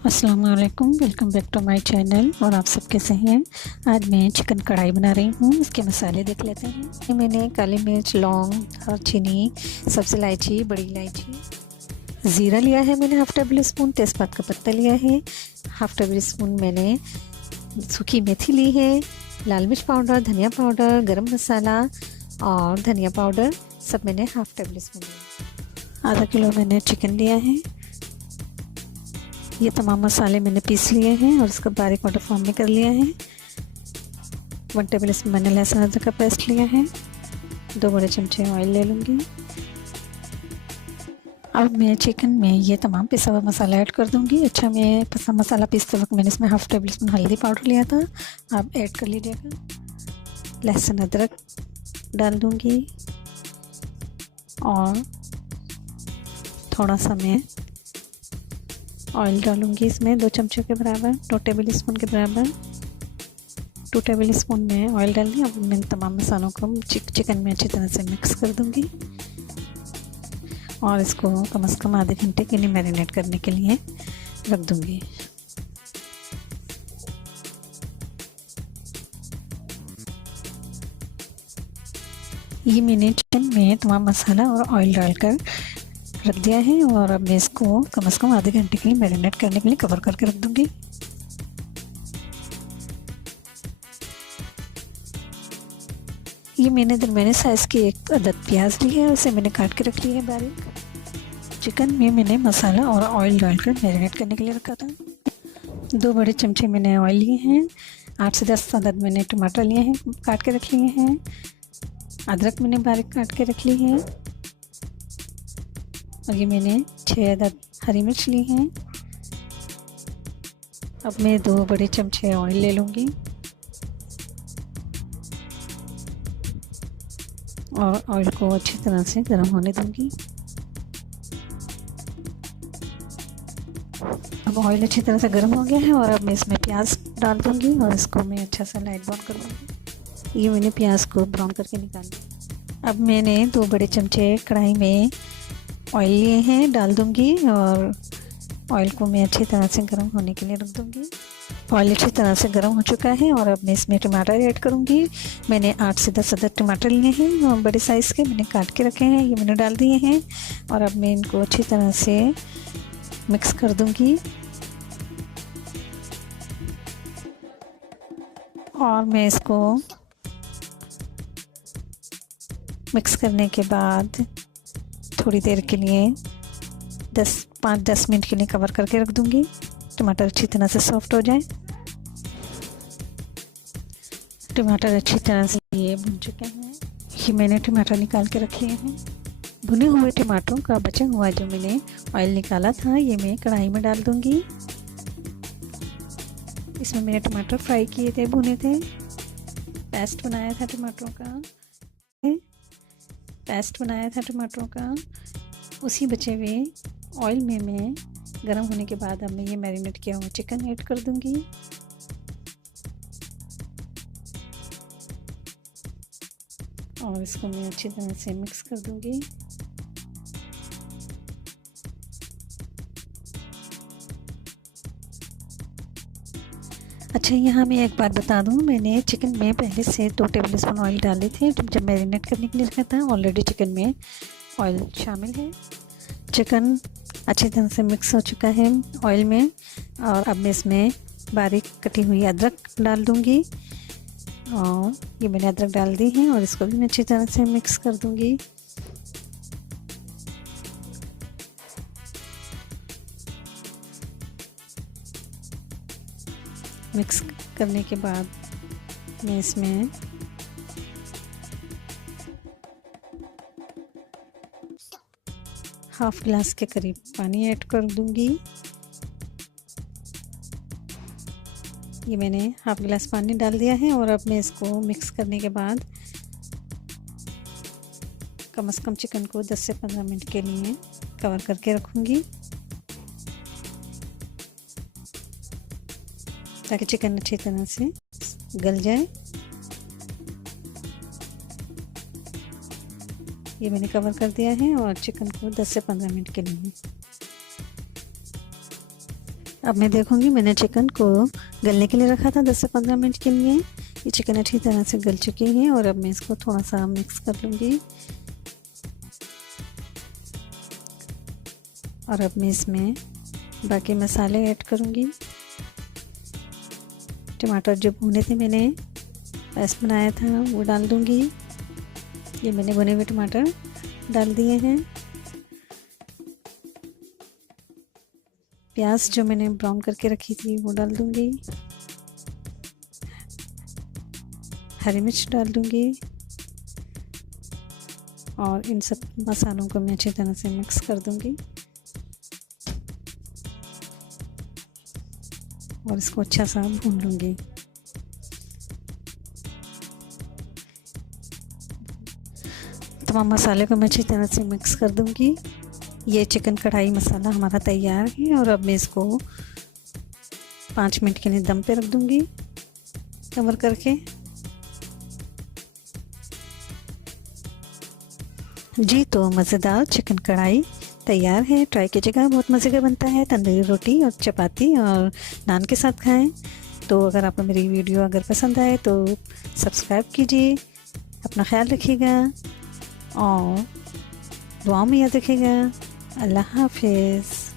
अस्सलाम वालेकुम, welcome back to my channel. और आप सब कैसे हैं। आज मैं चिकन कढ़ाई बना रही हूँ। इसके मसाले देख लेते हैं। ये मैंने काली मिर्च, लौंग, दालचीनी, सब्ज़ इलायची, बड़ी इलायची, ज़ीरा लिया है मैंने हाफ़ टेबल स्पून, तेज़पात का पत्ता लिया है हाफ़ टेबल स्पून, मैंने सूखी मेथी ली है, लाल मिर्च पाउडर, धनिया पाउडर, गरम मसाला और धनिया पाउडर सब मैंने हाफ़ टेबल स्पून लिया। आधा किलो मैंने चिकन लिया है। ये तमाम मसाले मैंने पीस लिए हैं और इसका बारीक पाउडर फॉर्म में कर लिया है। 1 टेबल स्पून मैंने लहसुन अदरक का पेस्ट लिया है। 2 बड़े चमचे ऑयल ले लूँगी। अब मैं चिकन में ये तमाम पिसा हुआ मसाला ऐड कर दूँगी। अच्छा, मैं पिसा मसाला पीसते वक्त मैंने इसमें हाफ़ टेबल स्पून हल्दी पाउडर लिया था, आप ऐड कर लीजिएगा। लहसुन अदरक डाल दूँगी और थोड़ा सा मैं ऑयल डालूँगी इसमें 2 चमचों के बराबर, 2 टेबल स्पून के बराबर। 2 टेबल स्पून में ऑयल डाल दी। अब मैं तमाम मसालों को चिकन में अच्छी तरह से मिक्स कर दूँगी और इसको कम से कम आधे घंटे के लिए मैरिनेट करने के लिए रख दूँगी। ये मैंने चिकन में तमाम मसाला और ऑयल डालकर रख दिया है और अब मैं इसको कम से कम आधे घंटे के लिए मैरिनेट करने के लिए कवर करके रख दूँगी। ये मैंने दरमियाने साइज़ की एक अदद प्याज ली है, उसे मैंने काट के रख लिया है बारीक। चिकन में मैंने मसाला और ऑयल डालकर मैरिनेट करने के लिए रखा था। 2 बड़े चमचे मैंने ऑयल लिए हैं। 8 से 10 अदद मैंने टमाटर लिए हैं, काट के रख लिए हैं। अदरक मैंने बारीक काट के रख ली है और ये मैंने 6 अदद हरी मिर्च ली हैं। अब मैं 2 बड़े चमचे ऑयल ले लूँगी और ऑयल को अच्छी तरह से गर्म होने दूँगी। अब ऑयल अच्छी तरह से गर्म हो गया है और अब मैं इसमें प्याज डाल दूँगी और इसको मैं अच्छा सा लाइट ब्राउन कर दूँगी। ये मैंने प्याज को ब्राउन करके निकाल लिया। अब मैंने 2 बड़े चमचे कढ़ाई में ऑयल लिए हैं, डाल दूँगी और ऑयल को मैं अच्छी तरह से गर्म होने के लिए रख दूँगी। ऑयल अच्छी तरह से गर्म हो चुका है और अब मैं इसमें टमाटर ऐड करूँगी। मैंने 8 से 10 अदद टमाटर लिए हैं और बड़े साइज़ के मैंने काट के रखे हैं, ये मैंने डाल दिए हैं और अब मैं इनको अच्छी तरह से मिक्स कर दूँगी। और मैं इसको मिक्स करने के बाद थोड़ी देर के लिए 5-10 मिनट के लिए कवर करके रख दूँगी। टमाटर अच्छी तरह से सॉफ्ट हो जाए। टमाटर अच्छी तरह से ये भुन चुके हैं। ये मैंने टमाटर निकाल के रख लिए हैं। भुने हुए टमाटरों का बचा हुआ जो मैंने ऑयल निकाला था, ये मैं कढ़ाई में डाल दूँगी। इसमें मैंने टमाटर फ्राई किए थे, भुने थे, पेस्ट बनाया था टमाटरों का। उसी बचे हुए ऑयल में मैं गर्म होने के बाद अब मैं ये मैरिनेट किया हुआ चिकन ऐड कर दूँगी और इसको मैं अच्छी तरह से मिक्स कर दूँगी। अच्छा, यहाँ मैं एक बात बता दूँ, मैंने चिकन में पहले से 2 टेबल स्पून ऑयल डाले थे जब मैरिनेट करने के लिए रखा था। ऑलरेडी चिकन में ऑयल शामिल है। चिकन अच्छी तरह से मिक्स हो चुका है ऑयल में और अब मैं इसमें बारीक कटी हुई अदरक डाल दूँगी और ये मैंने अदरक डाल दी है और इसको भी मैं अच्छी तरह से मिक्स कर दूँगी। मिक्स करने के बाद मैं इसमें हाफ़ गिलास के करीब पानी ऐड कर दूँगी। ये मैंने हाफ़ गिलास पानी डाल दिया है और अब मैं इसको मिक्स करने के बाद कम से कम चिकन को 10 से 15 मिनट के लिए कवर करके रखूँगी ताकि चिकन अच्छी तरह से गल जाए। ये मैंने कवर कर दिया है और चिकन को 10 से 15 मिनट के लिए अब मैं देखूंगी, मैंने चिकन को गलने के लिए रखा था 10 से 15 मिनट के लिए। ये चिकन अच्छी तरह से गल चुकी है और अब मैं इसको थोड़ा सा मिक्स कर लूँगी। और अब मैं इसमें बाकी मसाले ऐड करूँगी। टमाटर जो भुने थे मैंने, पेस्ट बनाया था, वो डाल दूँगी। ये मैंने भुने हुए टमाटर डाल दिए हैं। प्याज जो मैंने ब्राउन करके रखी थी वो डाल दूँगी। हरी मिर्च डाल दूँगी और इन सब मसालों को मैं अच्छी तरह से मिक्स कर दूँगी और इसको अच्छा सा भून लूँगी। तमाम मसाले को मैं अच्छी तरह से मिक्स कर दूँगी। ये चिकन कढ़ाई मसाला हमारा तैयार है और अब मैं इसको 5 मिनट के लिए दम पे रख दूँगी कवर करके। जी तो मज़ेदार चिकन कढ़ाई तैयार है, ट्राई कीजिएगा, बहुत मज़े का बनता है। तंदूरी रोटी और चपाती और नान के साथ खाएं। तो अगर आपको मेरी वीडियो अगर पसंद आए तो सब्सक्राइब कीजिए, अपना ख्याल रखिएगा और दुआ में याद रखिएगा। अल्लाह हाफिज़।